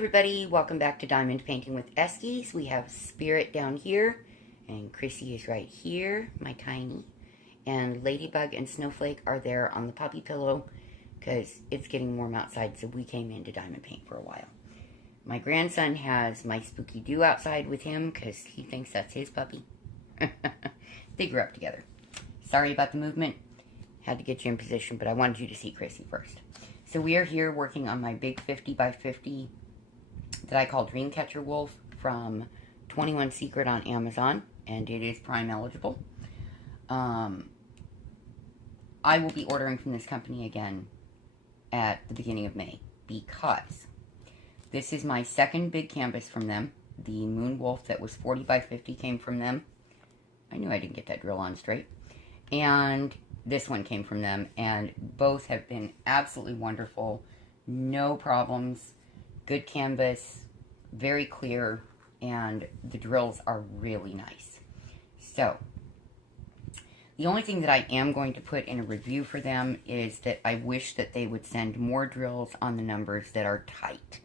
everybody, welcome back to Diamond Painting with Eskies. We have Spirit down here, and Chrissy is right here, my tiny. And Ladybug and Snowflake are there on the puppy pillow, because it's getting warm outside, so we came in to diamond paint for a while. My grandson has my Spooky Doo outside with him, because he thinks that's his puppy. They grew up together. Sorry about the movement. Had to get you in position, but I wanted you to see Chrissy first. So we are here working on my big 50 by 50 that I call Dreamcatcher wolf from 21 Secret on Amazon, and it is Prime eligible. I will be ordering from this company again at the beginning of May, because this is my second big canvas from them. The Moon Wolf that was 40 by 50 came from them. I knew I didn't get that drill on straight. And this one came from them, and both have been absolutely wonderful. No problems. Good canvas, very clear, and the drills are really nice. So, the only thing that I am going to put in a review for them is that I wish that they would send more drills on the numbers that are tight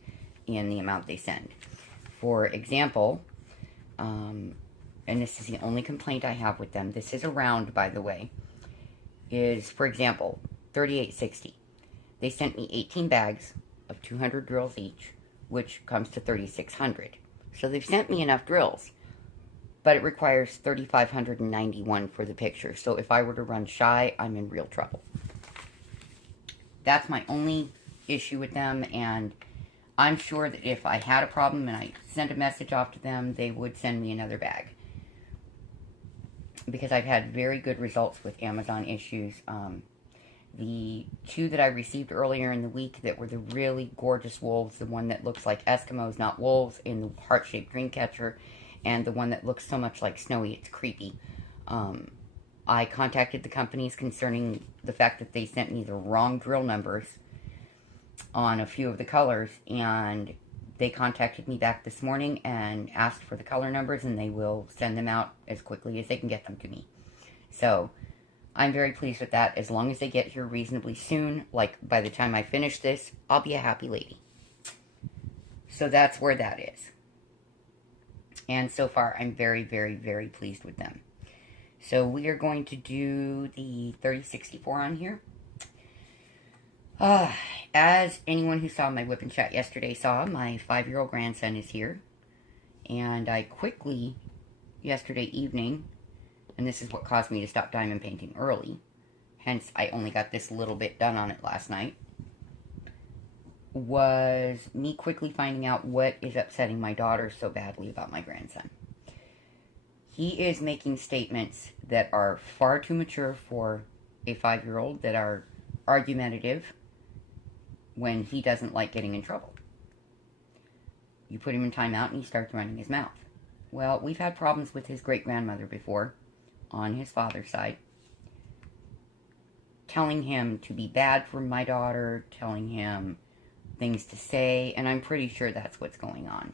in the amount they send. For example, and this is the only complaint I have with them, this is a round, by the way, is, for example, 3860. They sent me 18 bags of 200 drills each, which comes to 3600. So they've sent me enough drills, but it requires 3591 for the picture. So if I were to run shy, I'm in real trouble. That's my only issue with them, and I'm sure that if I had a problem and I sent a message off to them, they would send me another bag, because I've had very good results with Amazon issues. The two that I received earlier in the week that were the really gorgeous wolves, the one that looks like Eskimos, not wolves, in the heart-shaped Dreamcatcher, and the one that looks so much like Snowy, it's creepy. I contacted the companies concerning the fact that they sent me the wrong drill numbers on a few of the colors, and they contacted me back this morning and asked for the color numbers, and they will send them out as quickly as they can get them to me. So, I'm very pleased with that. As long as they get here reasonably soon, like by the time I finish this, I'll be a happy lady. So that's where that is. And so far, I'm very, very, very pleased with them. So we are going to do the 3064 on here. As anyone who saw my whip and chat yesterday saw, my 5-year-old grandson is here. And I quickly, yesterday evening, and this is what caused me to stop diamond painting early, hence I only got this little bit done on it last night, was me quickly finding out what is upsetting my daughter so badly about my grandson. He is making statements that are far too mature for a 5-year-old, that are argumentative, when he doesn't like getting in trouble. You put him in timeout and he starts running his mouth. Well, we've had problems with his great-grandmother before, on his father's side, telling him to be bad for my daughter, telling him things to say, and I'm pretty sure that's what's going on.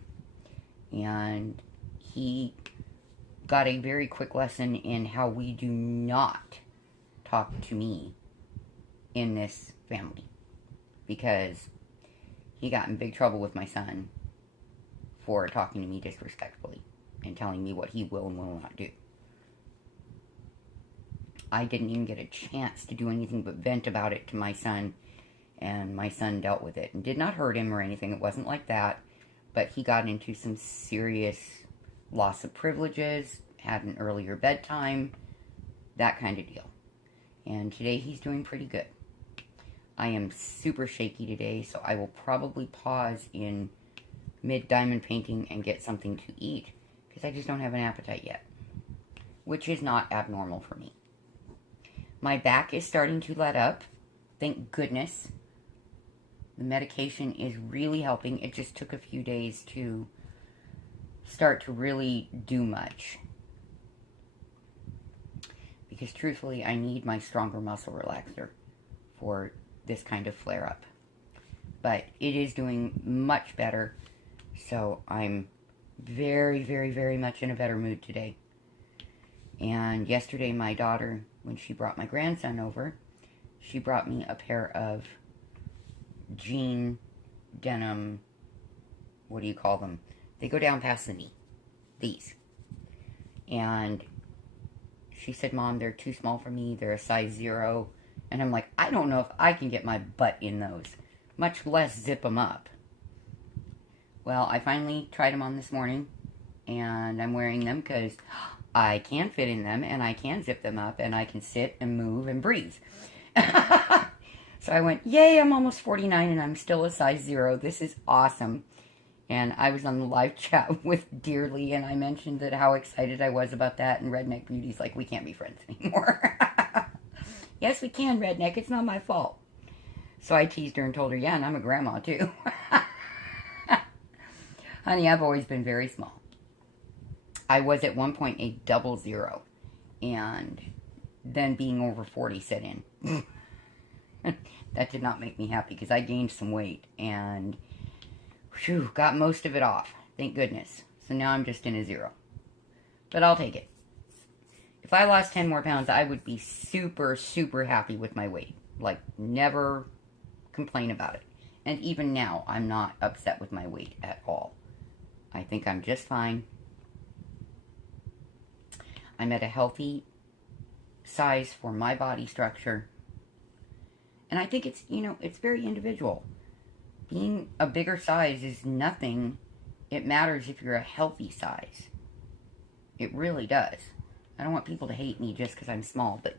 And he got a very quick lesson in how we do not talk to me in this family, because he got in big trouble with my son for talking to me disrespectfully and telling me what he will and will not do. I didn't even get a chance to do anything but vent about it to my son, and my son dealt with it and did not hurt him or anything. It wasn't like that, but he got into some serious loss of privileges, had an earlier bedtime, that kind of deal. And today he's doing pretty good. I am super shaky today, so I will probably pause in mid-diamond painting and get something to eat, because I just don't have an appetite yet, which is not abnormal for me. My back is starting to let up. Thank goodness. The medication is really helping. It just took a few days to start to really do much, because truthfully, I need my stronger muscle relaxer for this kind of flare-up. But it is doing much better, so I'm very, very, very much in a better mood today. And yesterday, my daughter, when she brought my grandson over, she brought me a pair of jean denim what do you call them? They go down past the knee. These. And she said, Mom, they're too small for me. They're a size 0. And I'm like, I don't know if I can get my butt in those, much less zip them up. Well, I finally tried them on this morning, and I'm wearing them because I can fit in them, and I can zip them up, and I can sit and move and breathe. So I went, yay, I'm almost 49, and I'm still a size 0. This is awesome. And I was on the live chat with Dearly, and I mentioned that how excited I was about that, and Redneck Beauty's like, we can't be friends anymore. Yes, we can, Redneck. It's not my fault. So I teased her and told her, yeah, and I'm a grandma, too. Honey, I've always been very small. I was at one point a 00, and then being over 40 set in. That did not make me happy, because I gained some weight, and whew, got most of it off. Thank goodness. So now I'm just in a 0. But I'll take it. If I lost 10 more pounds, I would be super, super happy with my weight. Like, never complain about it. And even now, I'm not upset with my weight at all. I think I'm just fine. I'm at a healthy size for my body structure. And I think it's, it's very individual. Being a bigger size is nothing. It matters if you're a healthy size. It really does. I don't want people to hate me just because I'm small, but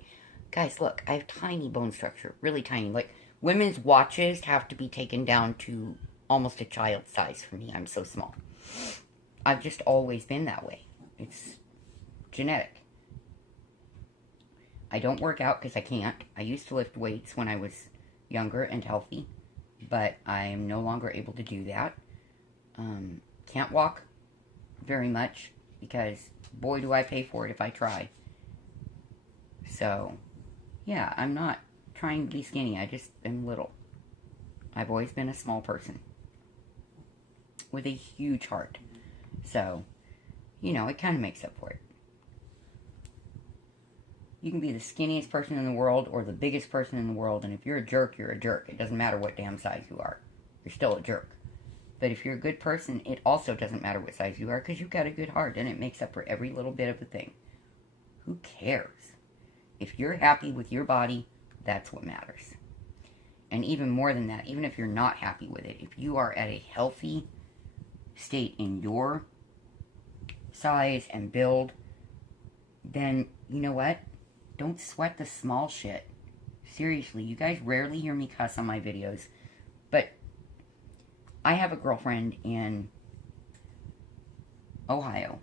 guys, look, I have tiny bone structure, really tiny. Like, women's watches have to be taken down to almost a child size for me. I'm so small. I've just always been that way. It's genetic. I don't work out because I can't. I used to lift weights when I was younger and healthy, but I'm no longer able to do that. Can't walk very much because boy, do I pay for it if I try. So, yeah, I'm not trying to be skinny. I just am little. I've always been a small person with a huge heart. So, it kind of makes up for it. You can be the skinniest person in the world or the biggest person in the world, and if you're a jerk, you're a jerk. It doesn't matter what damn size you are. You're still a jerk. But if you're a good person, it also doesn't matter what size you are because you've got a good heart and it makes up for every little bit of a thing. Who cares? If you're happy with your body, that's what matters. And even more than that, even if you're not happy with it, if you are at a healthy state in your size and build, then you know what? Don't sweat the small shit. Seriously, you guys rarely hear me cuss on my videos, but I have a girlfriend in Ohio.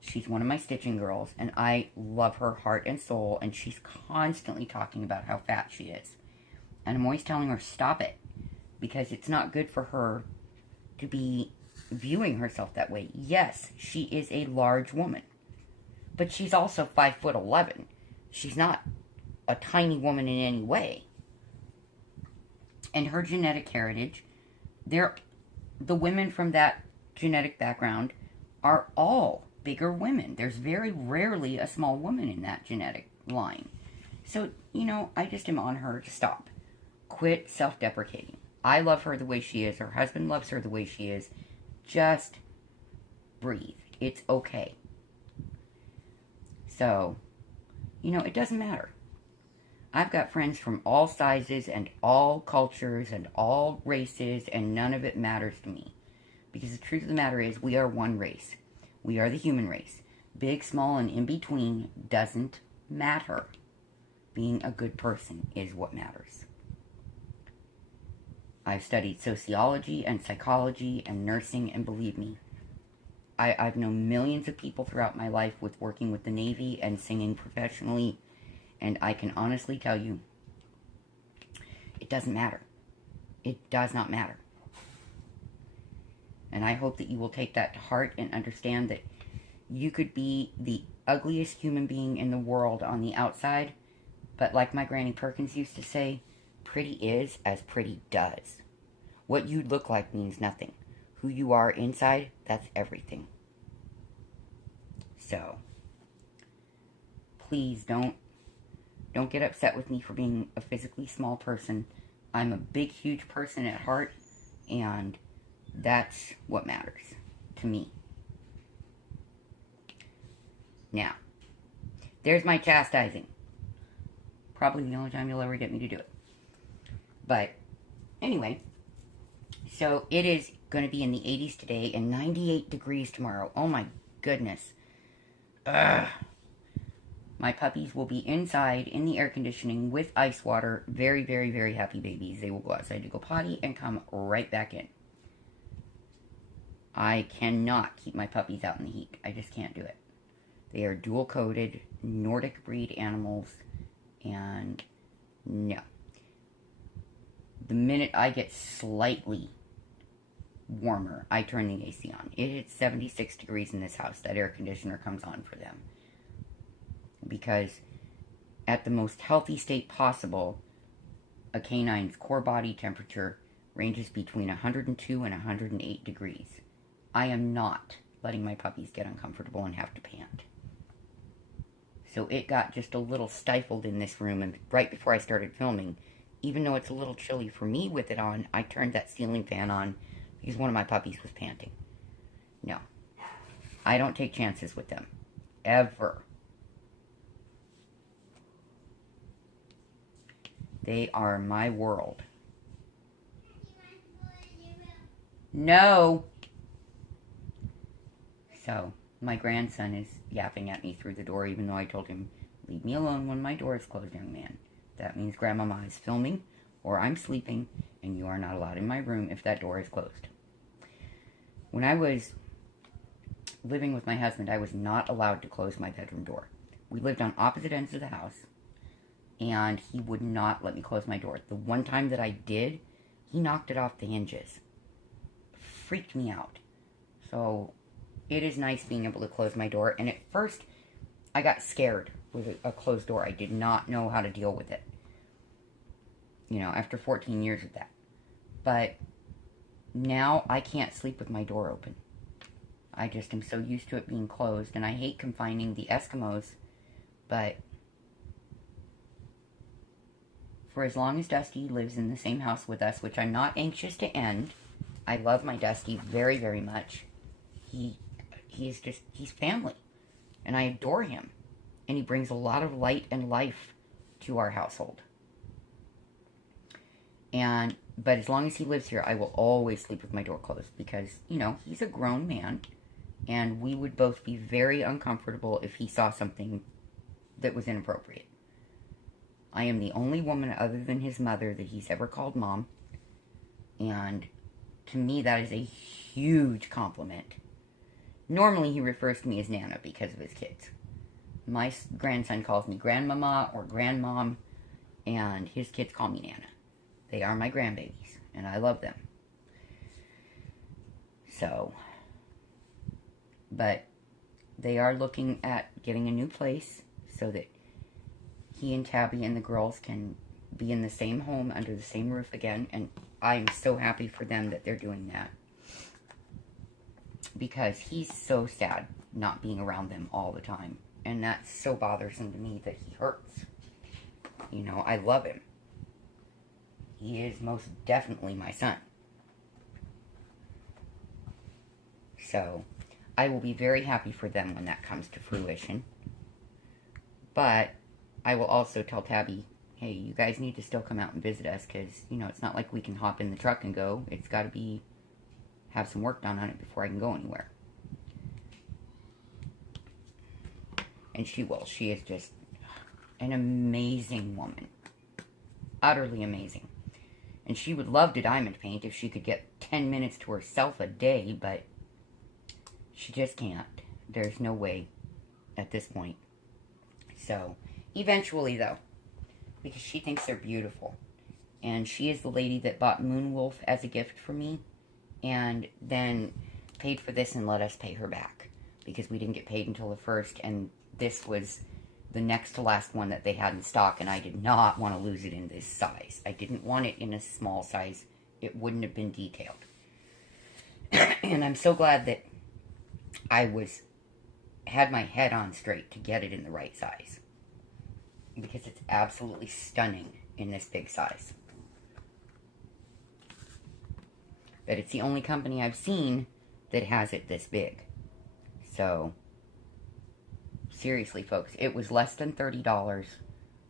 She's one of my stitching girls, and I love her heart and soul, and she's constantly talking about how fat she is. And I'm always telling her, stop it, because it's not good for her to be viewing herself that way. Yes, she is a large woman, but she's also 5'11". She's not a tiny woman in any way. And her genetic heritage, the women from that genetic background are all bigger women. There's very rarely a small woman in that genetic line. So, I just am on her to stop. Quit self-deprecating. I love her the way she is. Her husband loves her the way she is. Just breathe. It's okay. So, it doesn't matter. I've got friends from all sizes and all cultures and all races, and none of it matters to me. Because the truth of the matter is, we are one race. We are the human race. Big, small, and in between doesn't matter. Being a good person is what matters. I've studied sociology and psychology and nursing, and believe me, I've known millions of people throughout my life with working with the Navy and singing professionally, and I can honestly tell you, it doesn't matter. It does not matter. And I hope that you will take that to heart and understand that you could be the ugliest human being in the world on the outside, but like my Granny Perkins used to say, pretty is as pretty does. What you look like means nothing. Who you are inside, that's everything. So, please don't get upset with me for being a physically small person. I'm a big, huge person at heart, and That's what matters to me. Now, there's my chastising. Probably the only time you'll ever get me to do it. But, anyway, so it is going to be in the 80s today and 98 degrees tomorrow. Oh my goodness. Ugh. My puppies will be inside in the air conditioning with ice water. Very, very, very happy babies. They will go outside to go potty and come right back in. I cannot keep my puppies out in the heat. I just can't do it. They are dual-coated Nordic breed animals, and no. The minute I get slightly warmer, I turn the AC on. It hits 76 degrees in this house. That air conditioner comes on for them. Because at the most healthy state possible, a canine's core body temperature ranges between 102 and 108 degrees. I am not letting my puppies get uncomfortable and have to pant. So it got just a little stifled in this room, and right before I started filming, even though it's a little chilly for me with it on, I turned that ceiling fan on because one of my puppies was panting. No. I don't take chances with them. Ever. They are my world. No. So, my grandson is yapping at me through the door, even though I told him, leave me alone when my door is closed, young man. That means Grandmama is filming, or I'm sleeping, and you are not allowed in my room if that door is closed. When I was living with my husband, I was not allowed to close my bedroom door. We lived on opposite ends of the house, and he would not let me close my door. The one time that I did, he knocked it off the hinges. Freaked me out. So, it is nice being able to close my door. And at first, I got scared with a closed door. I did not know how to deal with it. You know, after 14 years of that. But now, I can't sleep with my door open. I just am so used to it being closed. And I hate confining the Eskimos, but for as long as Dusty lives in the same house with us, which I'm not anxious to end, I love my Dusty very, very much. He's family. And I adore him. And he brings a lot of light and life to our household. But as long as he lives here, I will always sleep with my door closed. Because, you know, he's a grown man. And we would both be very uncomfortable if he saw something that was inappropriate. I am the only woman other than his mother that he's ever called mom. And to me, that is a huge compliment. Normally, he refers to me as Nana because of his kids. My grandson calls me Grandmama or Grandmom, and his kids call me Nana. They are my grandbabies, and I love them. So, but they are looking at getting a new place so that he and Tabby and the girls can be in the same home under the same roof again, and I'm so happy for them that they're doing that. Because he's so sad not being around them all the time. And that's so bothersome to me that he hurts. You know, I love him. He is most definitely my son. So, I will be very happy for them when that comes to fruition. But I will also tell Tabby, hey, you guys need to still come out and visit us, because, you know, it's not like we can hop in the truck and go. It's got to have some work done on it before I can go anywhere. And she will. She is just an amazing woman. Utterly amazing. And she would love to diamond paint if she could get 10 minutes to herself a day, but she just can't. There's no way at this point. So, eventually though, because she thinks they're beautiful. And she is the lady that bought Moonwolf as a gift for me, and then paid for this and let us pay her back. Because we didn't get paid until the 1st, and this was the next to last one that they had in stock, and I did not want to lose it in this size. I didn't want it in a small size. It wouldn't have been detailed. And I'm so glad that I had my head on straight to get it in the right size. Because it's absolutely stunning in this big size. that it's the only company I've seen that has it this big. So, seriously, folks, it was less than $30.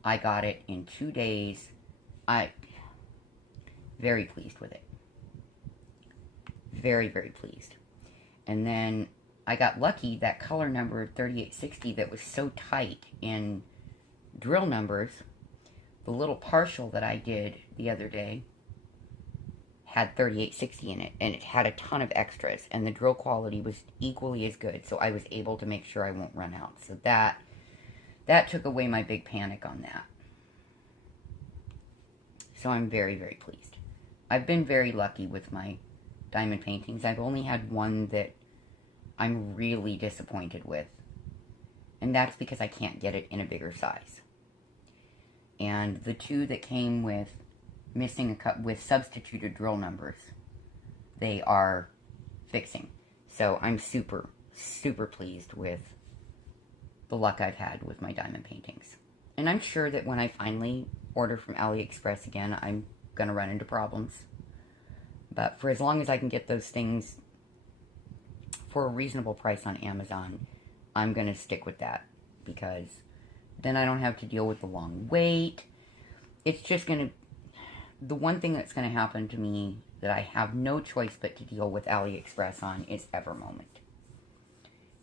I got it in 2 days. Very pleased with it. Very, very pleased. And then I got lucky, that color number 3860 that was so tight in drill numbers, the little partial that I did the other day had 3860 in it, and it had a ton of extras, and the drill quality was equally as good, so I was able to make sure I won't run out. So that took away my big panic on that. So I'm very, very pleased. I've been very lucky with my diamond paintings. I've only had one that I'm really disappointed with, and that's because I can't get it in a bigger size. And the two that came with missing a cut with substituted drill numbers, they are fixing. So I'm super, super pleased with the luck I've had with my diamond paintings. And I'm sure that when I finally order from AliExpress again, I'm going to run into problems. But for as long as I can get those things for a reasonable price on Amazon, I'm going to stick with that, because then I don't have to deal with the long wait. It's just going to... The one thing that's going to happen to me that I have no choice but to deal with AliExpress on is Evermoment.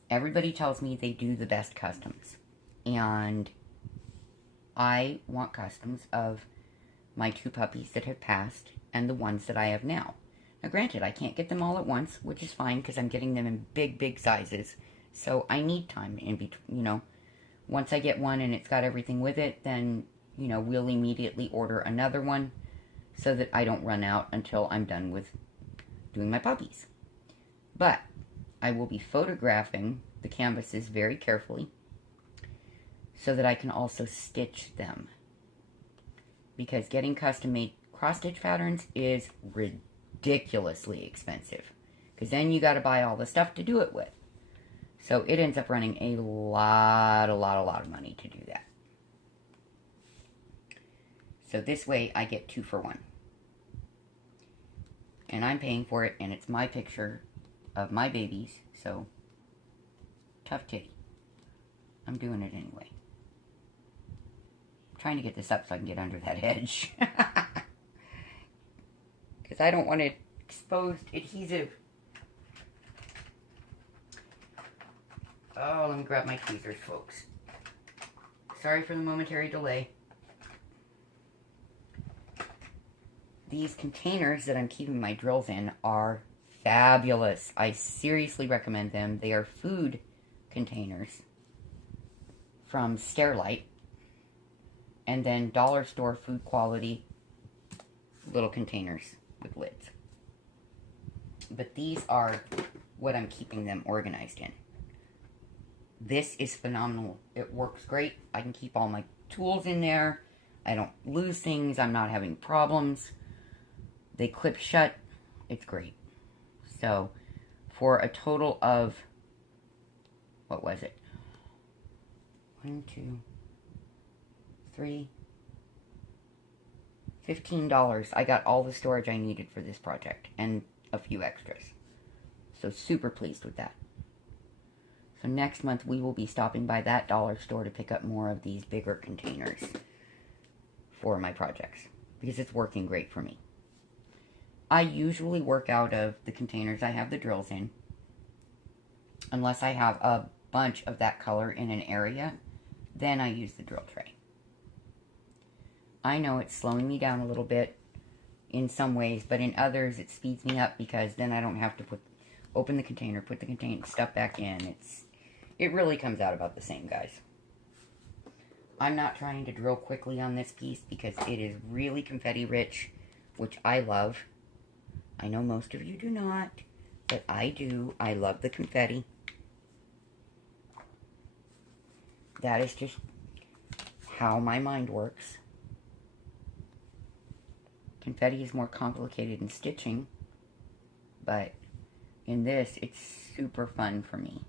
Everybody tells me they do the best customs, and I want customs of my 2 puppies that have passed and the ones that I have now. Now granted, I can't get them all at once, which is fine because I'm getting them in big, big sizes, so I need time in between, you know. Once I get one and it's got everything with it, then, you know, we'll immediately order another one, so that I don't run out until I'm done with doing my puppies. But I will be photographing the canvases very carefully so that I can also stitch them. Because getting custom-made cross-stitch patterns is ridiculously expensive. Because then you got to buy all the stuff to do it with. So it ends up running a lot of money to do that. So this way I get 2 for 1. And I'm paying for it, and it's my picture of my babies, so tough titty. I'm doing it anyway. I'm trying to get this up so I can get under that edge. Because I don't want it exposed adhesive. Oh, let me grab my tweezers, folks. Sorry for the momentary delay. These containers that I'm keeping my drills in are fabulous. I seriously recommend them. They are food containers from Stairlight. And then dollar store food quality little containers with lids. But these are what I'm keeping them organized in. This is phenomenal. It works great. I can keep all my tools in there. I don't lose things. I'm not having problems. They clip shut. It's great. So, for a total of, what was it? 1, 2, 3, $15. I got all the storage I needed for this project, and a few extras. So, super pleased with that. So, next month we will be stopping by that dollar store to pick up more of these bigger containers for my projects, because it's working great for me. I usually work out of the containers I have the drills in, unless I have a bunch of that color in an area, then I use the drill tray. I know it's slowing me down a little bit in some ways, but in others it speeds me up, because then I don't have to open the container, put the container stuff back in. It really comes out about the same, guys. I'm not trying to drill quickly on this piece because it is really confetti rich, which I love. I know most of you do not, but I do. I love the confetti. That is just how my mind works. Confetti is more complicated in stitching, but in this, it's super fun for me.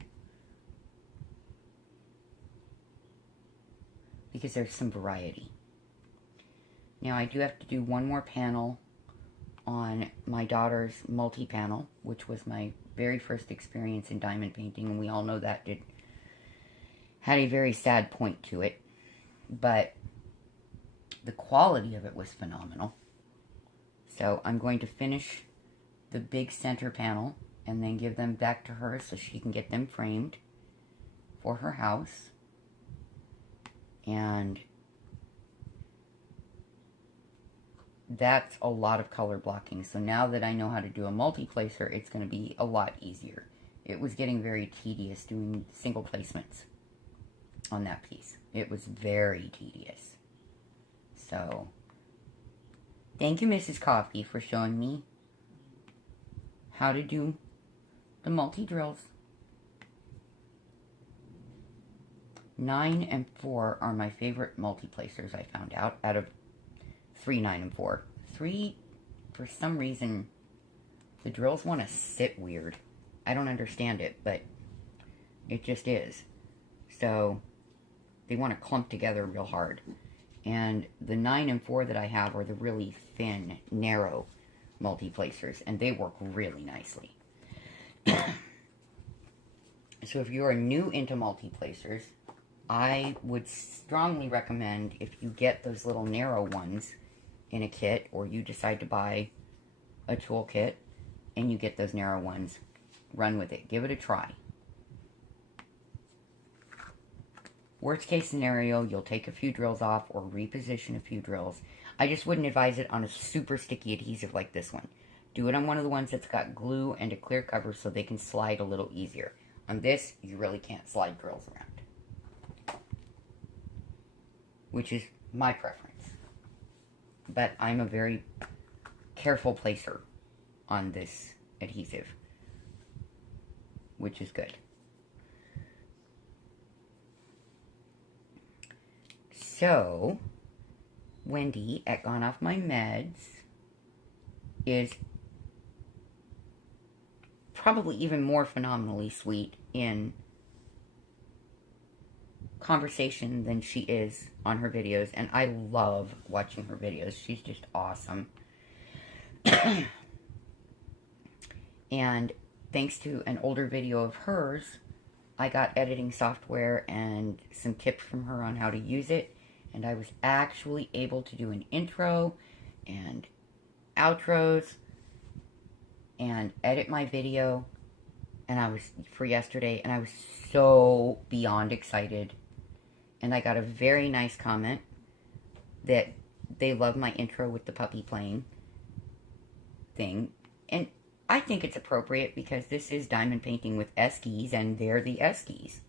Because there's some variety. Now, I do have to do one more panel on my daughter's multi-panel, which was my very first experience in diamond painting, and we all know that had a very sad point to it, but the quality of it was phenomenal. So I'm going to finish the big center panel and then give them back to her so she can get them framed for her house. And that's a lot of color blocking. So now that I know how to do a multi-placer, it's going to be a lot easier. It was getting very tedious doing single placements on that piece. It was very tedious. So, thank you, Mrs. Coffee, for showing me how to do the multi-drills. 9 and 4 are my favorite multi-placers, I found out of 3, 9, and 4. 3, for some reason, the drills want to sit weird. I don't understand it, but it just is. So, they want to clump together real hard. And the 9 and 4 that I have are the really thin, narrow multi-placers, and they work really nicely. So if you are new into multi-placers, I would strongly recommend, if you get those little narrow ones in a kit, or you decide to buy a tool kit and you get those narrow ones, run with it. Give it a try. Worst case scenario, you'll take a few drills off or reposition a few drills. I just wouldn't advise it on a super sticky adhesive like this one. Do it on one of the ones that's got glue and a clear cover so they can slide a little easier. On this, you really can't slide drills around, which is my preference. But I'm a very careful placer on this adhesive, which is good. So, Wendy at Gone Off My Meds is probably even more phenomenally sweet in conversation than she is on her videos, and I love watching her videos. She's just awesome. And thanks to an older video of hers, I got editing software and some tips from her on how to use it, and I was actually able to do an intro and outros and edit my video, and I was for yesterday, and I was so beyond excited. And I got a very nice comment that they love my intro with the puppy playing thing, and I think it's appropriate because this is diamond painting with Eskies, and they're the Eskies.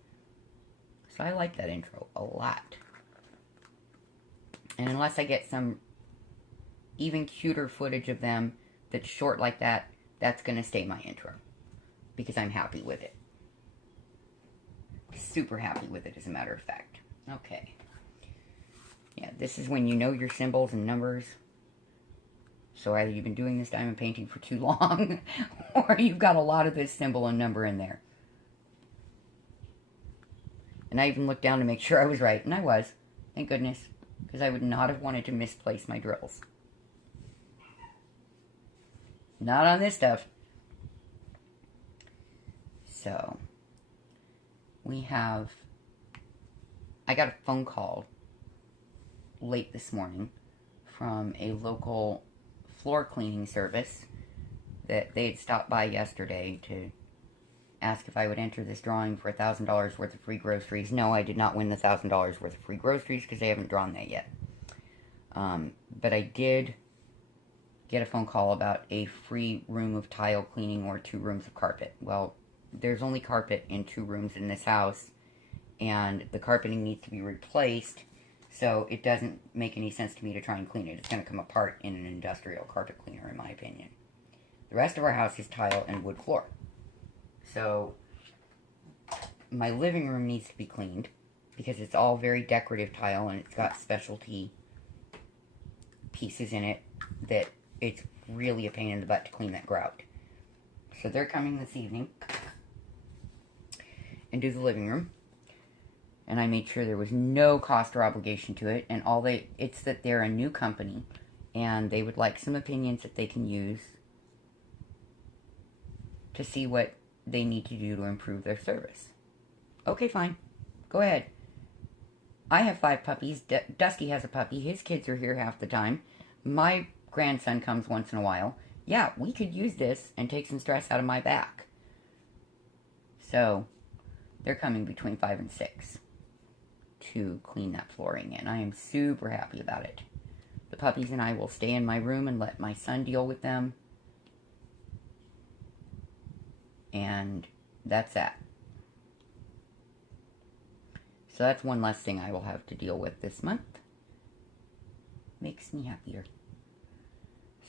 So I like that intro a lot. And unless I get some even cuter footage of them that's short like that, that's going to stay my intro. Because I'm happy with it. Super happy with it, as a matter of fact. Okay. Yeah, this is when you know your symbols and numbers. So either you've been doing this diamond painting for too long, or you've got a lot of this symbol and number in there. And I even looked down to make sure I was right, and I was. Thank goodness. Because I would not have wanted to misplace my drills. Not on this stuff. So, I got a phone call late this morning from a local floor cleaning service that they had stopped by yesterday to ask if I would enter this drawing for $1,000 worth of free groceries. No, I did not win the $1,000 worth of free groceries because they haven't drawn that yet. But I did get a phone call about a free room of tile cleaning or 2 rooms of carpet. Well, there's only carpet in 2 rooms in this house, and the carpeting needs to be replaced, so it doesn't make any sense to me to try and clean it. It's going to come apart in an industrial carpet cleaner, in my opinion. The rest of our house is tile and wood floor. So, my living room needs to be cleaned, because it's all very decorative tile, and it's got specialty pieces in it that it's really a pain in the butt to clean that grout. So they're coming this evening and do the living room. And I made sure there was no cost or obligation to it. And it's that they're a new company. and they would like some opinions that they can use to see what they need to do to improve their service. Okay, fine. Go ahead. I have 5 puppies. Dusty has a puppy. His kids are here half the time. My grandson comes once in a while. Yeah, we could use this and take some stress out of my back. So, they're coming between 5 and 6 to clean that flooring, and I am super happy about it. The puppies and I will stay in my room and let my son deal with them. And that's that. So that's one less thing I will have to deal with this month. Makes me happier.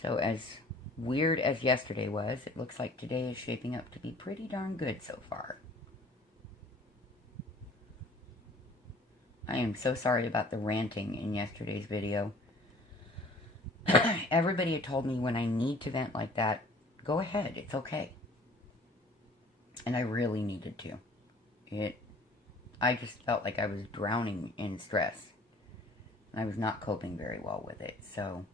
So as weird as yesterday was, it looks like today is shaping up to be pretty darn good so far. I am so sorry about the ranting in yesterday's video. Everybody had told me when I need to vent like that, go ahead, it's okay. And I really needed to. I just felt like I was drowning in stress. And I was not coping very well with it. So,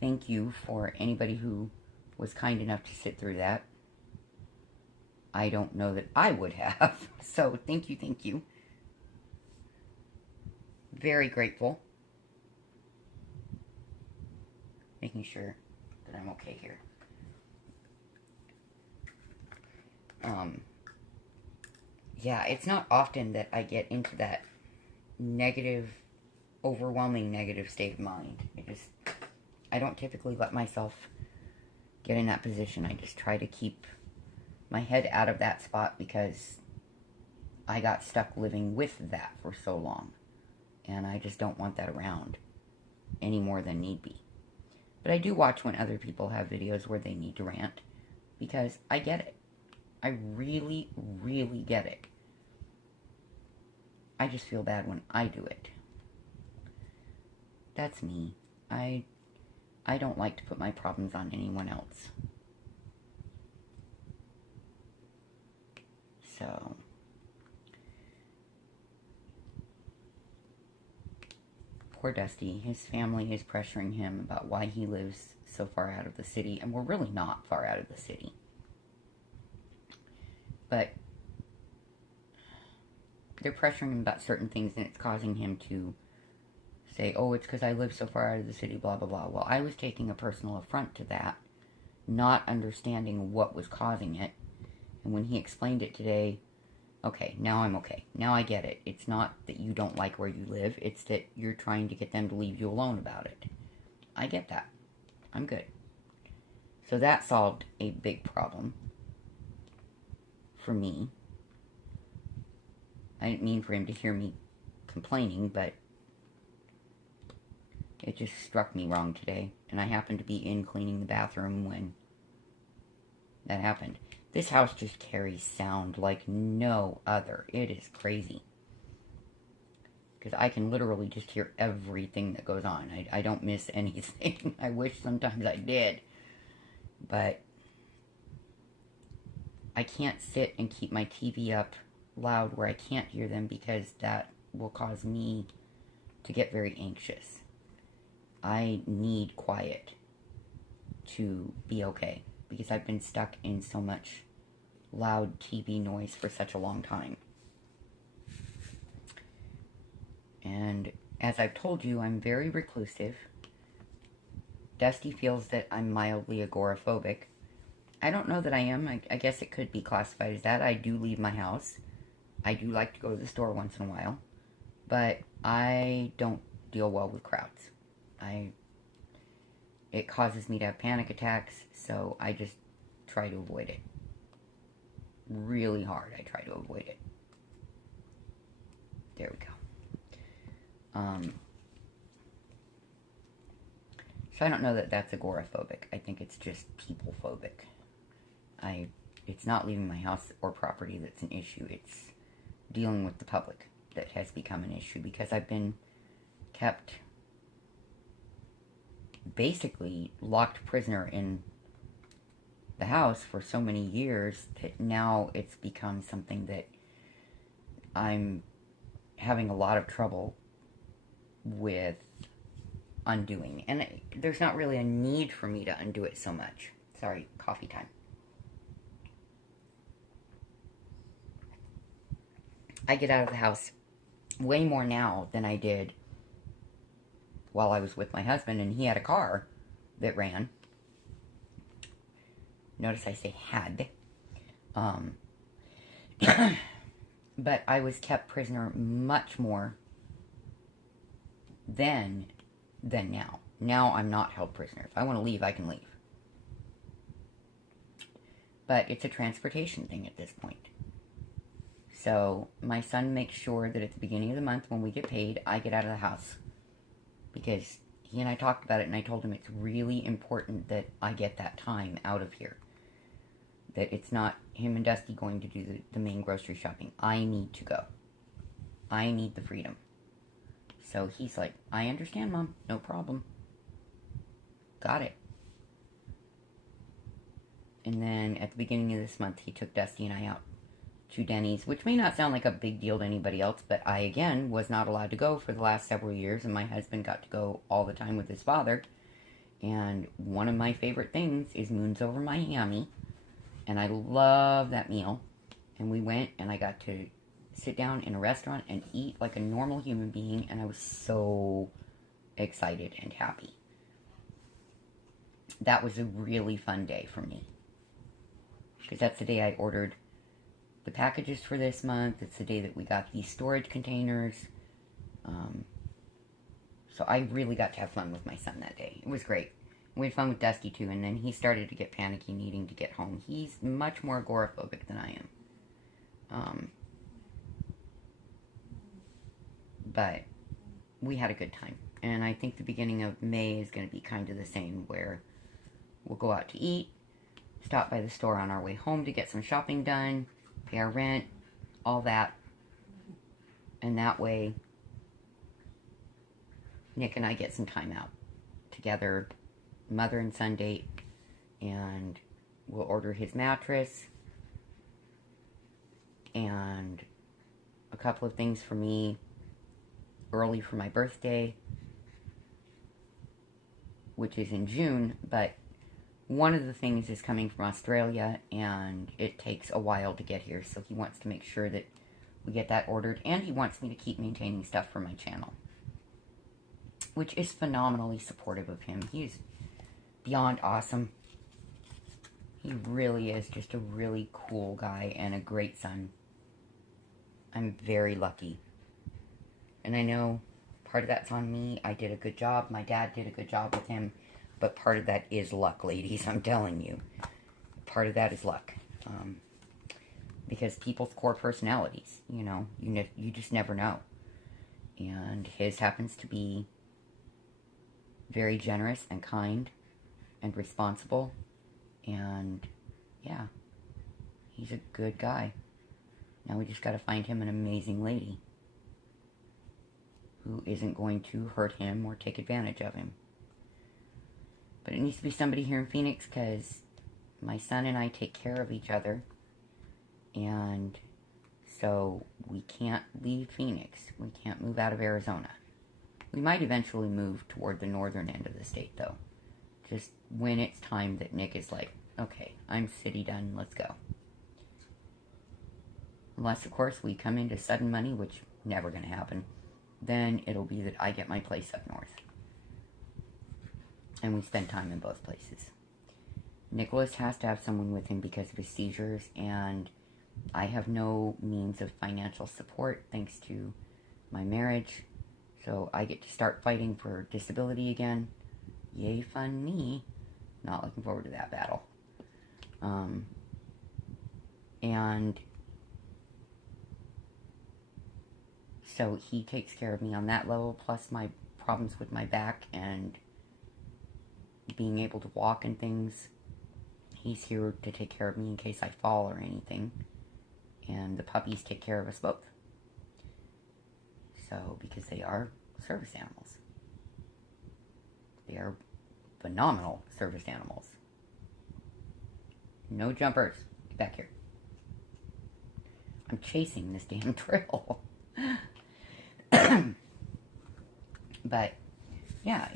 thank you for anybody who was kind enough to sit through that. I don't know that I would have. So, thank you, thank you. Very grateful. Making sure that I'm okay here. Yeah, it's not often that I get into that negative, overwhelming negative state of mind. I don't typically let myself get in that position. I just try to keep my head out of that spot because I got stuck living with that for so long. And I just don't want that around any more than need be. But I do watch when other people have videos where they need to rant because I get it. I really, really get it. I just feel bad when I do it. That's me. I don't like to put my problems on anyone else. So, poor Dusty. His family is pressuring him about why he lives so far out of the city, and we're really not far out of the city. But they're pressuring him about certain things, and it's causing him to say, oh, it's because I live so far out of the city, blah, blah, blah. Well, I was taking a personal affront to that, not understanding what was causing it. And when he explained it today, okay, now I'm okay. Now I get it. It's not that you don't like where you live. It's that you're trying to get them to leave you alone about it. I get that. I'm good. So that solved a big problem for me. I didn't mean for him to hear me complaining, but it just struck me wrong today. And I happened to be in cleaning the bathroom when that happened. This house just carries sound like no other. It is crazy. Because I can literally just hear everything that goes on. I don't miss anything. I wish sometimes I did. But I can't sit and keep my TV up loud where I can't hear them because that will cause me to get very anxious. I need quiet to be okay because I've been stuck in so much loud TV noise for such a long time. And as I've told you, I'm very reclusive. Dusty feels that I'm mildly agoraphobic. I don't know that I am. I guess it could be classified as that. I do leave my house. I do like to go to the store once in a while. But I don't deal well with crowds. It causes me to have panic attacks, so I just try to avoid it. Really hard, I try to avoid it. There we go. So I don't know that that's agoraphobic. I think it's just people-phobic. It's not leaving my house or property that's an issue. It's dealing with the public that has become an issue because I've been kept basically locked prisoner in the house for so many years that now it's become something that I'm having a lot of trouble with undoing. And there's not really a need for me to undo it so much. Sorry, coffee time. I get out of the house way more now than I did while I was with my husband, and he had a car that ran. Notice I say had. But I was kept prisoner much more than now. Now I'm not held prisoner. If I want to leave, I can leave. But it's a transportation thing at this point. So my son makes sure that at the beginning of the month when we get paid, I get out of the house. Because he and I talked about it, and I told him it's really important that I get that time out of here. That it's not him and Dusty going to do the main grocery shopping. I need to go. I need the freedom. So he's like, I understand, Mom. No problem. Got it. And then at the beginning of this month, he took Dusty and I out to Denny's, which may not sound like a big deal to anybody else, but I, again, was not allowed to go for the last several years, and my husband got to go all the time with his father. And one of my favorite things is Moons Over Miami, and I love that meal. And we went, and I got to sit down in a restaurant and eat like a normal human being, and I was so excited and happy. That was a really fun day for me. Because that's the day I ordered the packages for this month. It's the day that we got these storage containers. So I really got to have fun with my son that day. It was great. We had fun with Dusty too, and then he started to get panicky needing to get home. He's much more agoraphobic than I am. But we had a good time. And I think the beginning of May is going to be kind of the same, where we'll go out to eat, stop by the store on our way home to get some shopping done, pay our rent, all that. And that way, Nick and I get some time out together, mother and son date, and we'll order his mattress and a couple of things for me early for my birthday, which is in June, but one of the things is coming from Australia, and it takes a while to get here, so he wants to make sure that we get that ordered, and he wants me to keep maintaining stuff for my channel, which is phenomenally supportive of him. He's beyond awesome. He really is just a really cool guy and a great son. I'm very lucky. And I know part of that's on me. I did a good job. My dad did a good job with him. But part of that is luck, ladies. I'm telling you. Part of that is luck. Because people's core personalities, you just never know. And his happens to be very generous and kind and responsible. And, yeah, he's a good guy. Now we just got to find him an amazing lady who isn't going to hurt him or take advantage of him. But it needs to be somebody here in Phoenix, because my son and I take care of each other. And so we can't leave Phoenix. We can't move out of Arizona. We might eventually move toward the northern end of the state, though. Just when it's time that Nick is like, okay, I'm city done, let's go. Unless, of course, we come into sudden money, which never going to happen. Then it'll be that I get my place up north. And we spend time in both places. Nicholas has to have someone with him because of his seizures, and I have no means of financial support thanks to my marriage. So I get to start fighting for disability again. Yay, fun me. Not looking forward to that battle. And so he takes care of me on that level, plus my problems with my back and being able to walk and things. He's here to take care of me in case I fall or anything. And the puppies take care of us both. So, because they are service animals. They are phenomenal service animals. No jumpers. Get back here. I'm chasing this damn trail. But yeah,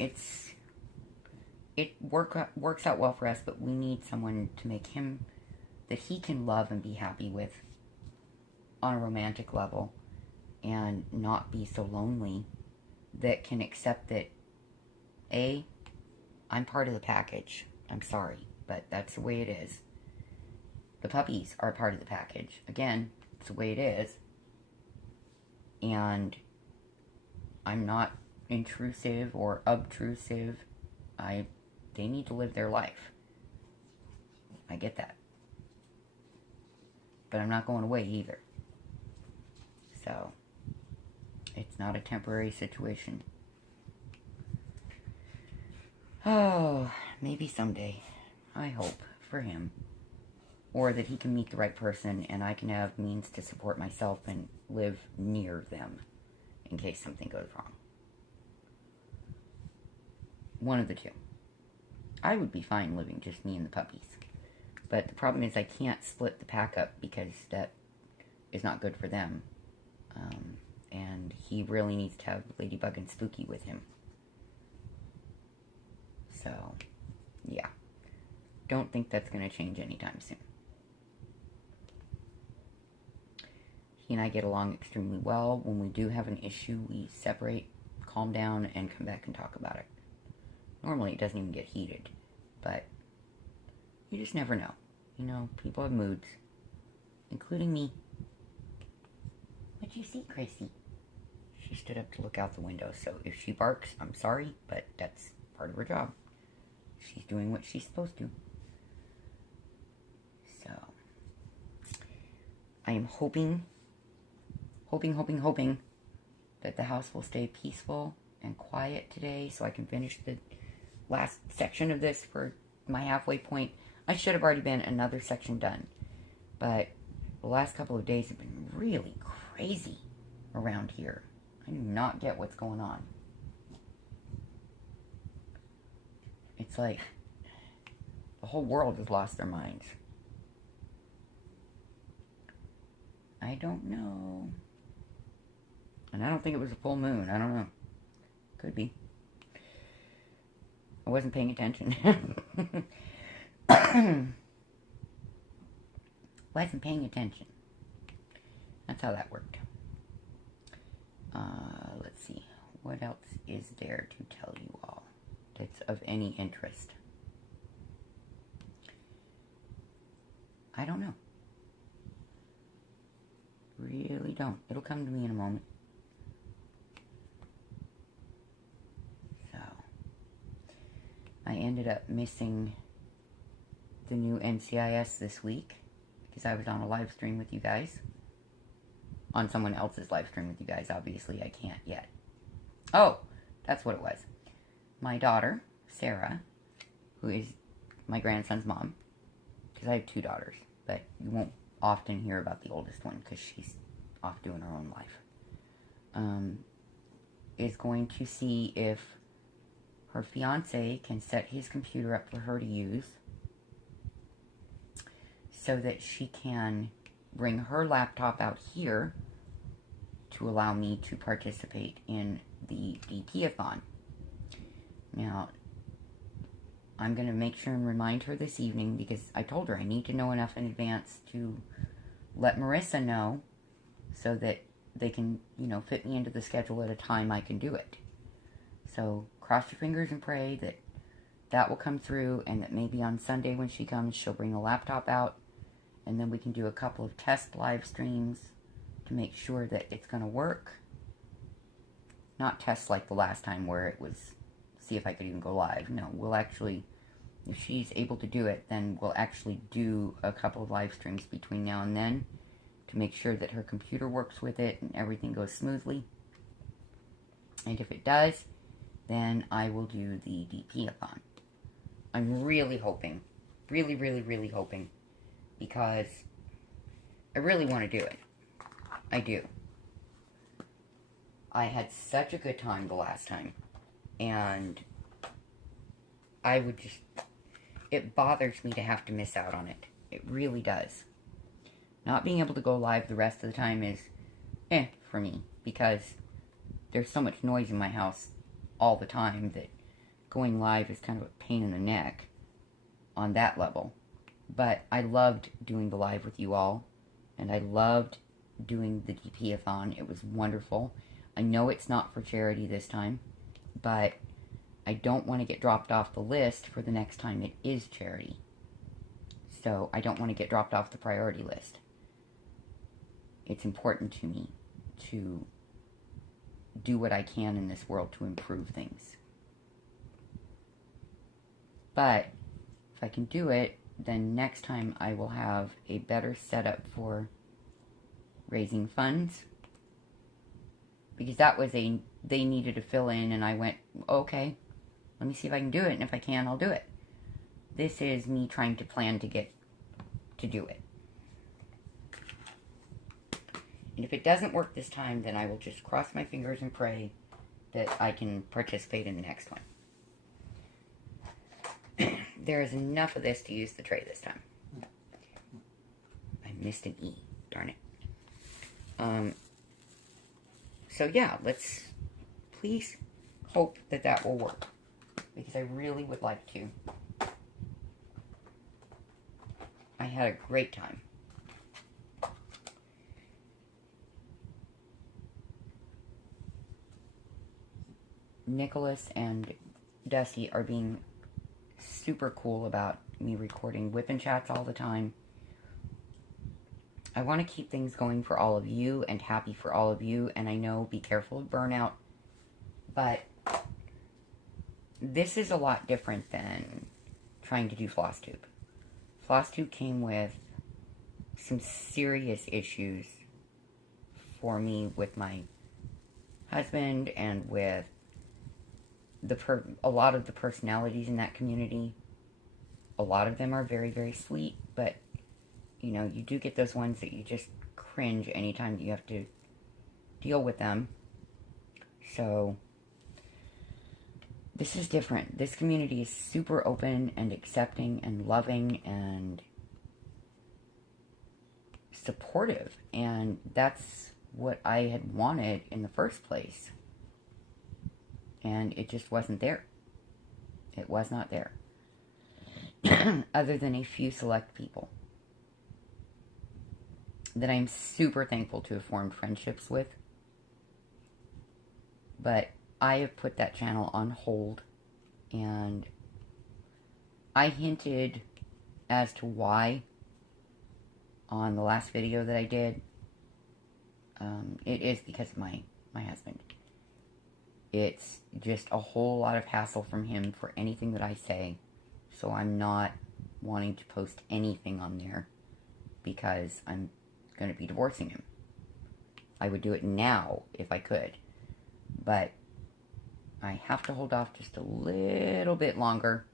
it works out well for us, but we need someone to make him that he can love and be happy with on a romantic level and not be so lonely, that can accept that, A, I'm part of the package. I'm sorry, but that's the way it is. The puppies are part of the package. Again, it's the way it is. And I'm not intrusive or obtrusive. They need to live their life. I get that. But I'm not going away either. So, it's not a temporary situation. Oh, maybe someday. I hope for him. Or that he can meet the right person and I can have means to support myself and live near them in case something goes wrong. One of the two. I would be fine living just me and the puppies. But the problem is I can't split the pack up because that is not good for them. And he really needs to have Ladybug and Spooky with him. So, yeah. Don't think that's going to change anytime soon. He and I get along extremely well. When we do have an issue, we separate, calm down, and come back and talk about it. Normally, it doesn't even get heated, but you just never know. You know, people have moods, including me. What'd you see, Chrissy? She stood up to look out the window, so if she barks, I'm sorry, but that's part of her job. She's doing what she's supposed to. So, I am hoping that the house will stay peaceful and quiet today so I can finish the last section of this for my halfway point. I should have already been another section done, but the last couple of days have been really crazy around here. I do not get what's going on. It's like the whole world has lost their minds. I don't know. And I don't think it was a full moon. I don't know. Could be. I wasn't paying attention. Wasn't paying attention. That's how that worked. Let's see. What else is there to tell you all that's of any interest? I don't know. Really don't. It'll come to me in a moment. So, I ended up missing the new NCIS this week because I was on a live stream with you guys. On someone else's live stream with you guys. Obviously, I can't yet. Oh, that's what it was. My daughter, Sarah, who is my grandson's mom, because I have two daughters, but you won't often hear about the oldest one because she's off doing her own life, is going to see if her fiance can set his computer up for her to use so that she can bring her laptop out here to allow me to participate in the DP-a-thon. Now, I'm going to make sure and remind her this evening because I told her I need to know enough in advance to let Marissa know so that they can, fit me into the schedule at a time I can do it. So, cross your fingers and pray that that will come through and that maybe on Sunday when she comes, she'll bring the laptop out and then we can do a couple of test live streams to make sure that it's going to work. Not tests like the last time where it was see if I could even go live. No, we'll actually, if she's able to do it, then we'll actually do a couple of live streams between now and then to make sure that her computer works with it and everything goes smoothly. And if it does, then I will do the DP-a-thon. I'm really hoping, really, really, really hoping, because I really want to do it. I do. I had such a good time the last time, and I would just, it bothers me to have to miss out on it. It really does. Not being able to go live the rest of the time is for me, because there's so much noise in my house all the time that going live is kind of a pain in the neck on that level. But I loved doing the live with you all, and I loved doing the DP-a-thon. It was wonderful. I know it's not for charity this time, but I don't want to get dropped off the list for the next time it is charity. So I don't want to get dropped off the priority list. It's important to me to do what I can in this world to improve things. But if I can do it, then next time I will have a better setup for raising funds. Because that was they needed to fill in, and I went, okay, let me see if I can do it, and if I can, I'll do it. This is me trying to plan to get to do it. And if it doesn't work this time, then I will just cross my fingers and pray that I can participate in the next one. There is enough of this to use the tray this time. I missed an E. Darn it. So yeah, let's please hope that that will work. Because I really would like to. I had a great time. Nicholas and Dusty are being super cool about me recording whipping chats all the time. I want to keep things going for all of you and happy for all of you, and I know be careful of burnout, but this is a lot different than trying to do FlossTube. FlossTube came with some serious issues for me with my husband and with a lot of the personalities in that community. A lot of them are very, very sweet, but, you know, you do get those ones that you just cringe anytime that you have to deal with them. So, this is different. This community is super open and accepting and loving and supportive, and that's what I had wanted in the first place. And it just wasn't there. It was not there. Other than a few select people that I'm super thankful to have formed friendships with. But I have put that channel on hold, and I hinted as to why on the last video that I did. It is because of my husband. It's just a whole lot of hassle from him for anything that I say, so I'm not wanting to post anything on there because I'm going to be divorcing him. I would do it now if I could, but I have to hold off just a little bit longer,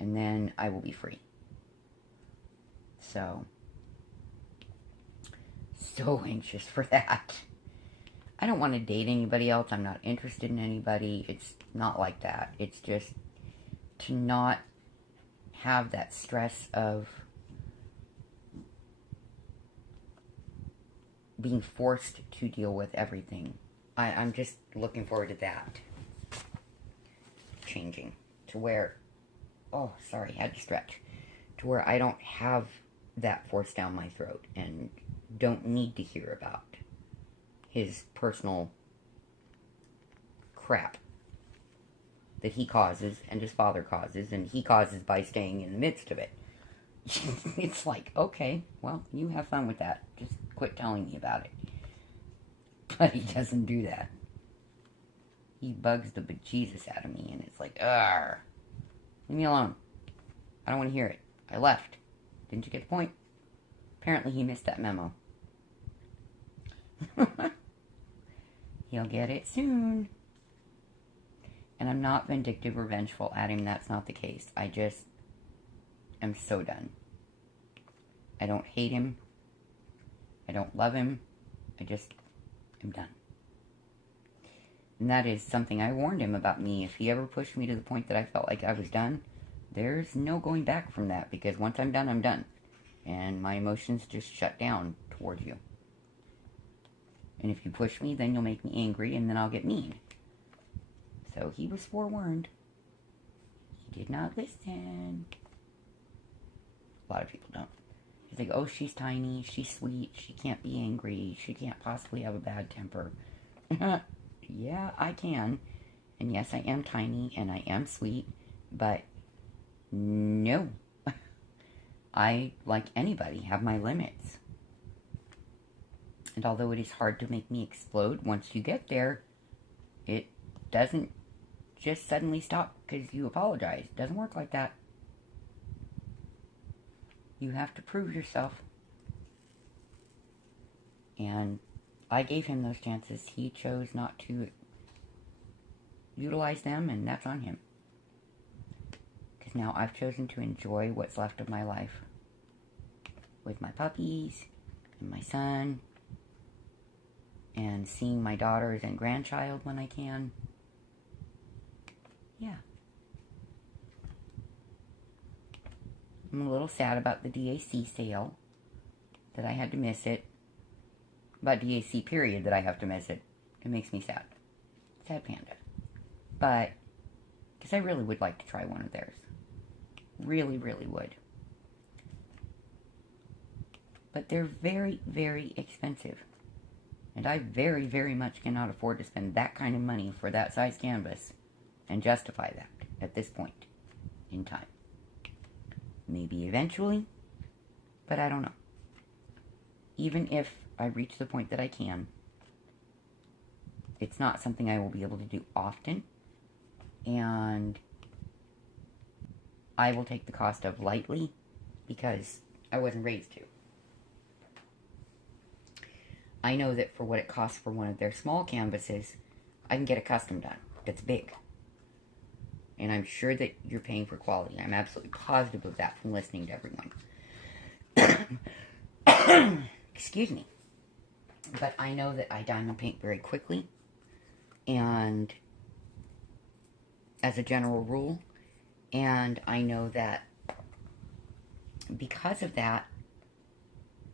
and then I will be free. So anxious for that. I don't want to date anybody else. I'm not interested in anybody. It's not like that. It's just to not have that stress of being forced to deal with everything. I'm just looking forward to that changing to where, oh, sorry, had to stretch, to where I don't have that forced down my throat and don't need to hear about his personal crap that he causes and his father causes, and he causes by staying in the midst of it. It's like, okay, well, you have fun with that. Just quit telling me about it. But he doesn't do that. He bugs the bejesus out of me, and it's like, argh. Leave me alone. I don't want to hear it. I left. Didn't you get the point? Apparently he missed that memo. He'll get it soon. And I'm not vindictive or vengeful at him. That's not the case. I just am so done. I don't hate him. I don't love him. I just am done. And that is something I warned him about me. If he ever pushed me to the point that I felt like I was done, there's no going back from that. Because once I'm done, I'm done. And my emotions just shut down towards you. And if you push me, then you'll make me angry, and then I'll get mean. So he was forewarned. He did not listen. A lot of people don't. He's like, oh, she's tiny, she's sweet, she can't be angry, she can't possibly have a bad temper. Yeah, I can. And yes, I am tiny and I am sweet, but no. I, like anybody, have my limits. And although it is hard to make me explode, once you get there, it doesn't just suddenly stop because you apologize. It doesn't work like that. You have to prove yourself. And I gave him those chances. He chose not to utilize them, and that's on him. Because now I've chosen to enjoy what's left of my life with my puppies and my son and seeing my daughters and grandchild when I can. Yeah. I'm a little sad about the DAC sale, that I had to miss it. About DAC period, that I have to miss it. It makes me sad. Sad panda. But, because I really would like to try one of theirs. Really, really would. But they're very, very expensive. And I very, very much cannot afford to spend that kind of money for that size canvas and justify that at this point in time. Maybe eventually, but I don't know. Even if I reach the point that I can, it's not something I will be able to do often, and I will take the cost of lightly because I wasn't raised to. I know that for what it costs for one of their small canvases, I can get a custom done that's big. And I'm sure that you're paying for quality. I'm absolutely positive of that from listening to everyone. Excuse me. But I know that I diamond paint very quickly. And as a general rule. And I know that because of that,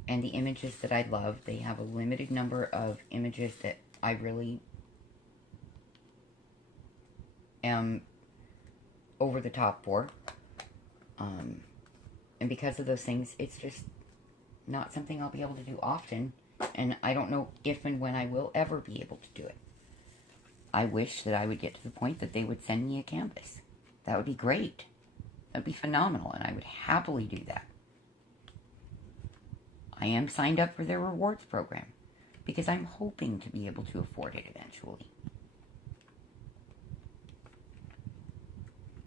and the images that I love, they have a limited number of images that I really am over the top for. And because of those things, it's just not something I'll be able to do often. And I don't know if and when I will ever be able to do it. I wish that I would get to the point that they would send me a canvas. That would be great. That would be phenomenal, and I would happily do that. I am signed up for their rewards program because I'm hoping to be able to afford it eventually.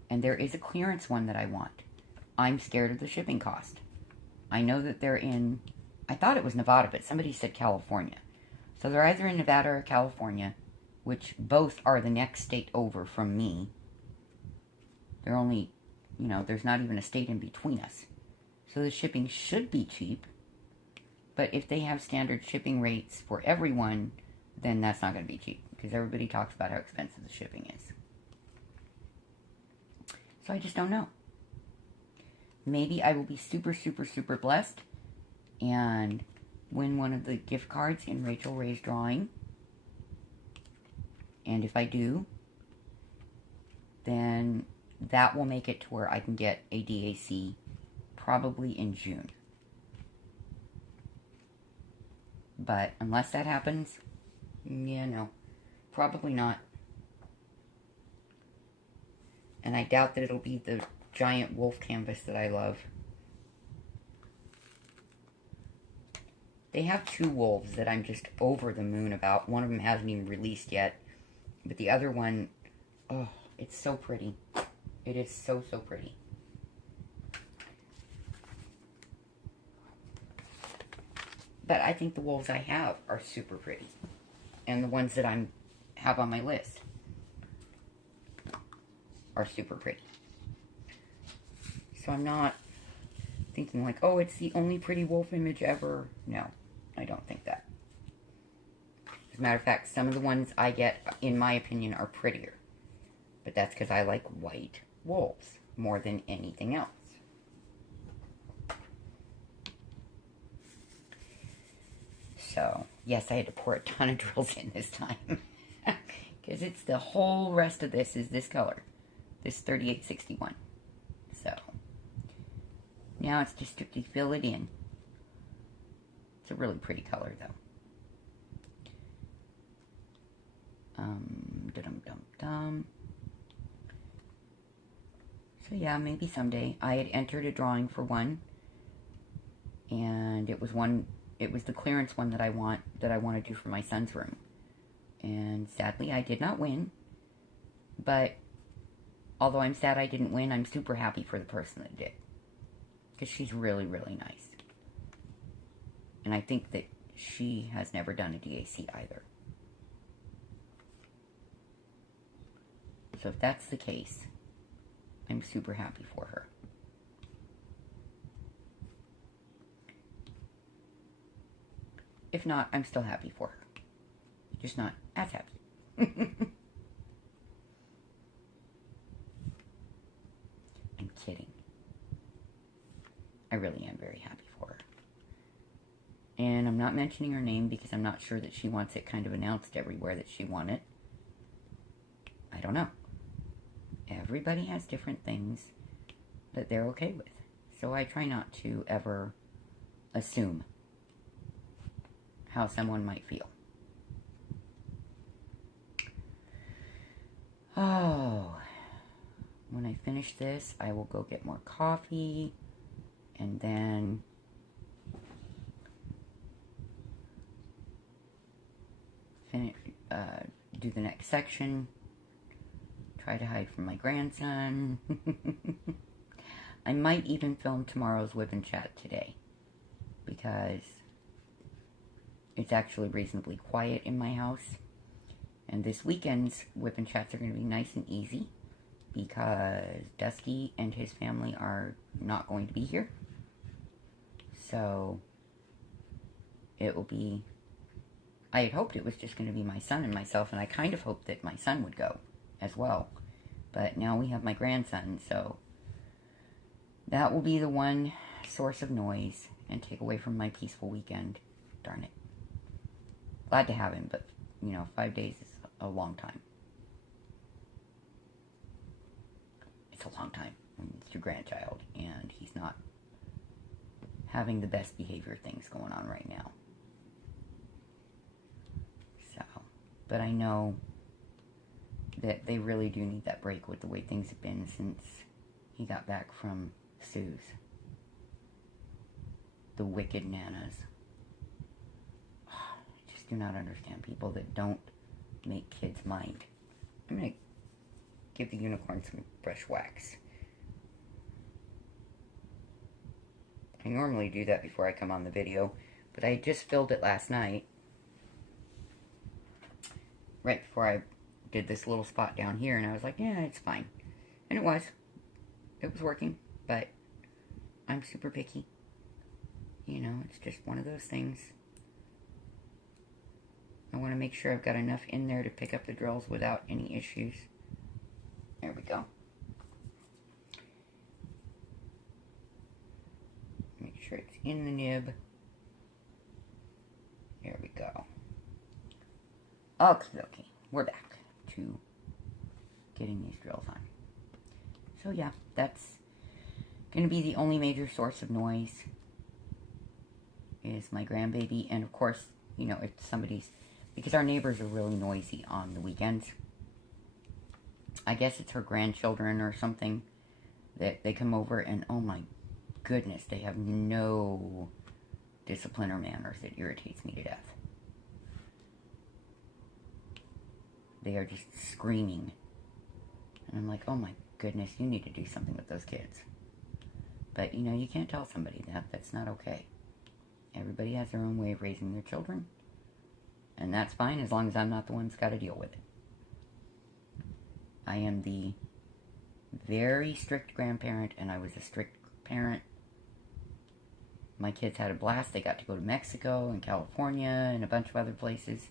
And there is a clearance one that I want. I'm scared of the shipping cost. I know that they're in, I thought it was Nevada, but somebody said California. So they're either in Nevada or California, which both are the next state over from me. They're only, there's not even a state in between us. So the shipping should be cheap. But if they have standard shipping rates for everyone, then that's not going to be cheap. Because everybody talks about how expensive the shipping is. So I just don't know. Maybe I will be super, super, super blessed and win one of the gift cards in Rachel Ray's drawing. And if I do, then that will make it to where I can get a DAC probably in June. But unless that happens, yeah, no, probably not. And I doubt that it'll be the giant wolf canvas that I love. They have two wolves that I'm just over the moon about. One of them hasn't even released yet. But the other one, oh, it's so pretty. It is so, so pretty. But I think the wolves I have are super pretty. And the ones that I have on my list are super pretty. So I'm not thinking like, oh, it's the only pretty wolf image ever. No, I don't think that. As a matter of fact, some of the ones I get, in my opinion, are prettier. But that's because I like white wolves more than anything else. So, yes, I had to pour a ton of drills in this time. Because it's the whole rest of this is this color. This 3861. So, now it's just to fill it in. It's a really pretty color, though. Dum-dum-dum. So yeah, maybe someday. I had entered a drawing for one, and it was the clearance one that I want to do for my son's room. And sadly, I did not win. But although I'm sad I didn't win, I'm super happy for the person that did, because she's really, really nice. And I think that she has never done a DAC either. So if that's the case, I'm super happy for her. If not, I'm still happy for her. Just not as happy. I'm kidding. I really am very happy for her. And I'm not mentioning her name because I'm not sure that she wants it kind of announced everywhere that she won it. I don't know. Everybody has different things that they're okay with. So I try not to ever assume how someone might feel. Oh, when I finish this, I will go get more coffee, and then do the next section. Try to hide from my grandson. I might even film tomorrow's Whip and Chat today, because it's actually reasonably quiet in my house. And this weekend's Whip and Chats are going to be nice and easy, because Dusty and his family are not going to be here. So it will be... I had hoped it was just going to be my son and myself, and I kind of hoped that my son would go as well. But now we have my grandson, so that will be the one source of noise and take away from my peaceful weekend. Darn it. Glad to have him, but, 5 days is a long time. It's a long time when it's your grandchild and he's not having the best behavior things going on right now. So, but I know that they really do need that break with the way things have been since he got back from Sue's. The wicked nanas. I just do not understand people that don't make kids mind. I'm going to give the unicorn some fresh wax. I normally do that before I come on the video, but I just filled it last night. Right before I did this little spot down here, and I was like, yeah, it's fine. And it was. It was working, but I'm super picky. It's just one of those things. I want to make sure I've got enough in there to pick up the drills without any issues. There we go. Make sure it's in the nib. There we go. Okay, we're back to getting these drills on. So yeah, that's going to be the only major source of noise is my grandbaby. And of course, if somebody's, because our neighbors are really noisy on the weekends. I guess it's her grandchildren or something that they come over, and oh my goodness, they have no discipline or manners. It irritates me to death. They are just screaming. And I'm like, oh my goodness, you need to do something with those kids. But, you can't tell somebody that. That's not okay. Everybody has their own way of raising their children. And that's fine as long as I'm not the one that's got to deal with it. I am the very strict grandparent, and I was a strict parent. My kids had a blast. They got to go to Mexico and California and a bunch of other places.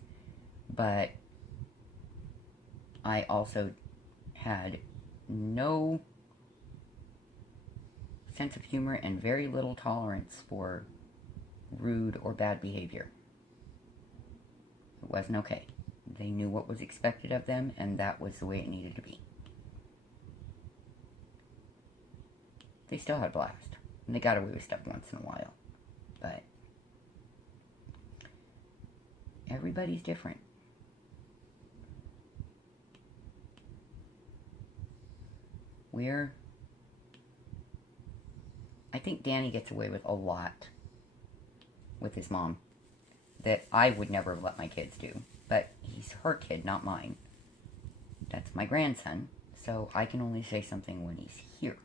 But I also had no sense of humor and very little tolerance for rude or bad behavior. It wasn't okay. They knew what was expected of them, and that was the way it needed to be. They still had a blast. And they got away with stuff once in a while. But everybody's different. I think Danny gets away with a lot with his mom that I would never let my kids do. But he's her kid, not mine. That's my grandson, so I can only say something when he's here.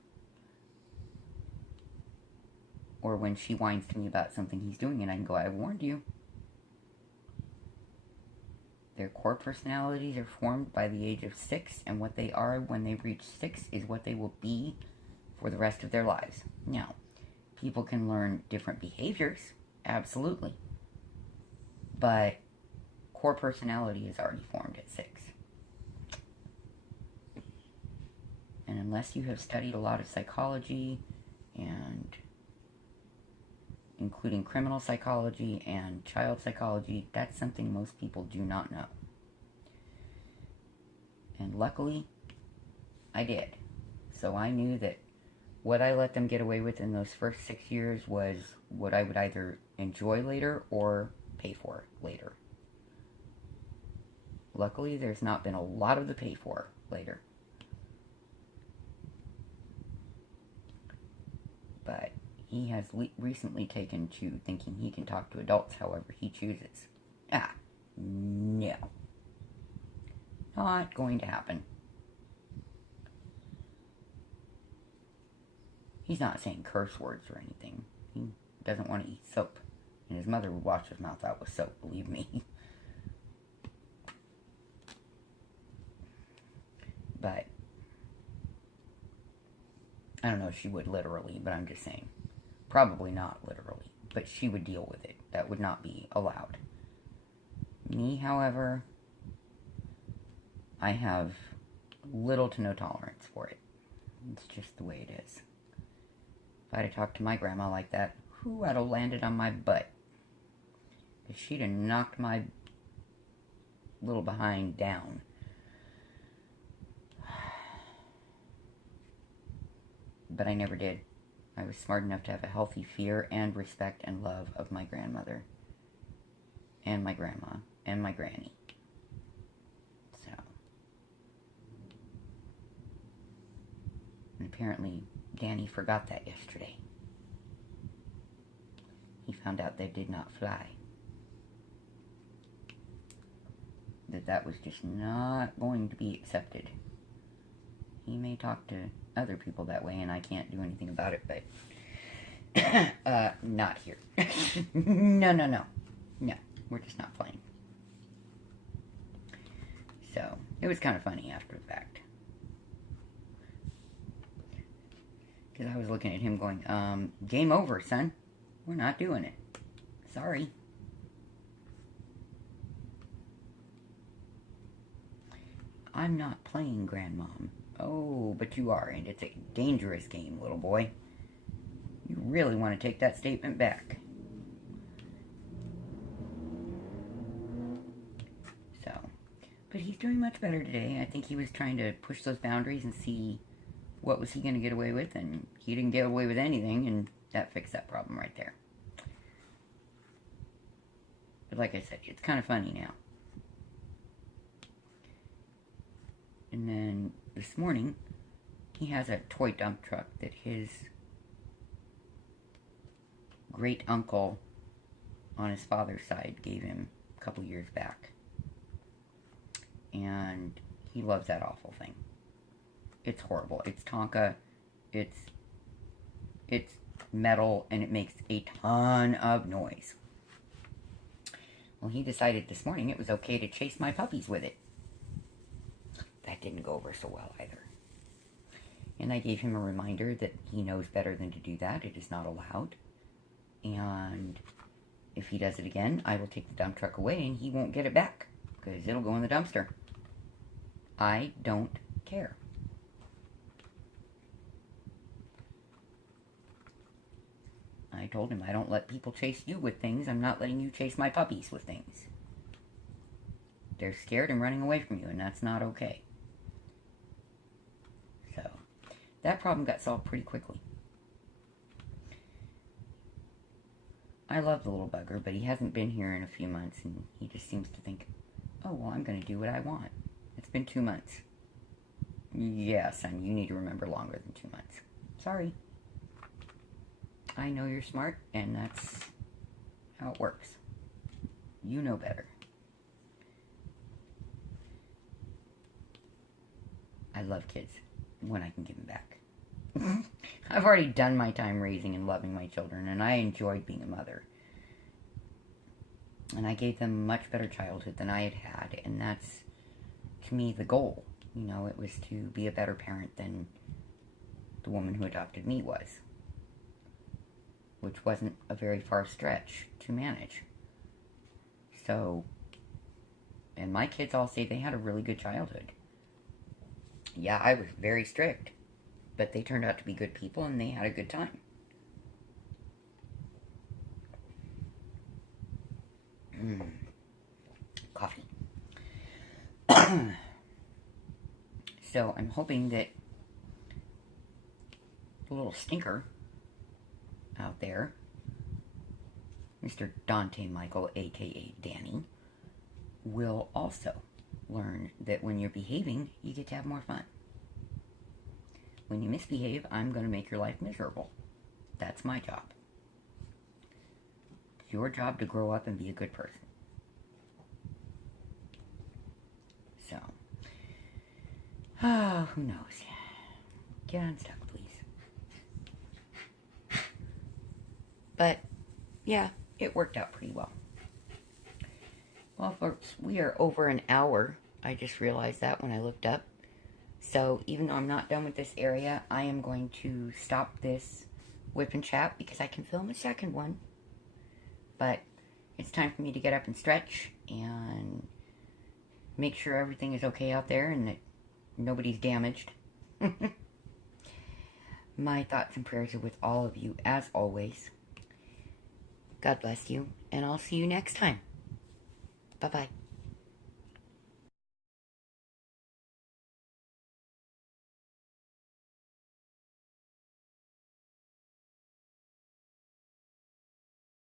Or when she whines to me about something he's doing, and I can go, I warned you. Their core personalities are formed by the age of 6, and what they are when they reach 6 is what they will be for the rest of their lives. Now, people can learn different behaviors, absolutely. But core personality is already formed at 6. And unless you have studied a lot of psychology, and including criminal psychology and child psychology, that's something most people do not know. And luckily, I did. So I knew that what I let them get away with in those first 6 years was what I would either enjoy later or pay for later. Luckily, there's not been a lot of the pay for later. But he has recently taken to thinking he can talk to adults however he chooses. No. Not going to happen. He's not saying curse words or anything. He doesn't want to eat soap. And his mother would wash his mouth out with soap, believe me. But I don't know if she would literally, but I'm just saying. Probably not literally, but she would deal with it. That would not be allowed. Me, however, I have little to no tolerance for it. It's just the way it is. If I'd have talked to my grandma like that, I'd have landed on my butt. If she'd have knocked my little behind down. But I never did. I was smart enough to have a healthy fear and respect and love of my grandmother. And my grandma. And my granny. So. And apparently, Danny forgot that yesterday. He found out they did not fly. That was just not going to be accepted. He may talk to other people that way, and I can't do anything about it, but not here. No, we're just not playing. So, it was kind of funny after the fact. Because I was looking at him going, game over, son. We're not doing it. Sorry. I'm not playing, Grandmom. Oh, but you are, and it's a dangerous game, little boy. You really want to take that statement back. So, but he's doing much better today. I think he was trying to push those boundaries and see what was he going to get away with, and he didn't get away with anything, and that fixed that problem right there. But like I said, it's kind of funny now. And then this morning, he has a toy dump truck that his great uncle on his father's side gave him a couple years back. And he loves that awful thing. It's horrible. It's Tonka. It's metal, and it makes a ton of noise. Well, he decided this morning it was okay to chase my puppies with it. That didn't go over so well either. And I gave him a reminder that he knows better than to do that. It is not allowed. And if he does it again, I will take the dump truck away and he won't get it back. Because it'll go in the dumpster. I don't care. I told him I don't let people chase you with things. I'm not letting you chase my puppies with things. they're scared and running away from you, and that's not okay. So, that problem got solved pretty quickly. I love the little bugger, but he hasn't been here in a few months, and he just seems to think, oh, well, I'm going to do what I want. It's been 2 months. Yeah, son, you need to remember longer than 2 months. Sorry. I know you're smart, and that's how it works. You know better. I love kids when I can give them back. I've already done my time raising and loving my children, and I enjoyed being a mother. And I gave them a much better childhood than I had had, and that's, to me, the goal. You know, it was to be a better parent than the woman who adopted me was. Which wasn't a very far stretch to manage. So, and my kids all say they had a really good childhood. Yeah, I was very strict, but they turned out to be good people and they had a good time. Coffee. So, I'm hoping that the little stinker out there, Mr. Dante Michael, aka Danny, will also learn that when you're behaving, you get to have more fun. When you misbehave, I'm going to make your life miserable. That's my job. It's your job to grow up and be a good person. So, who knows? Get unstuck, please. But, yeah, it worked out pretty well. Well, folks, we are over an hour. I just realized that when I looked up. So, even though I'm not done with this area, I am going to stop this whip and chat because I can film a second one. But it's time for me to get up and stretch and make sure everything is okay out there and that nobody's damaged. My thoughts and prayers are with all of you, as always. God bless you, and I'll see you next time. Bye-bye.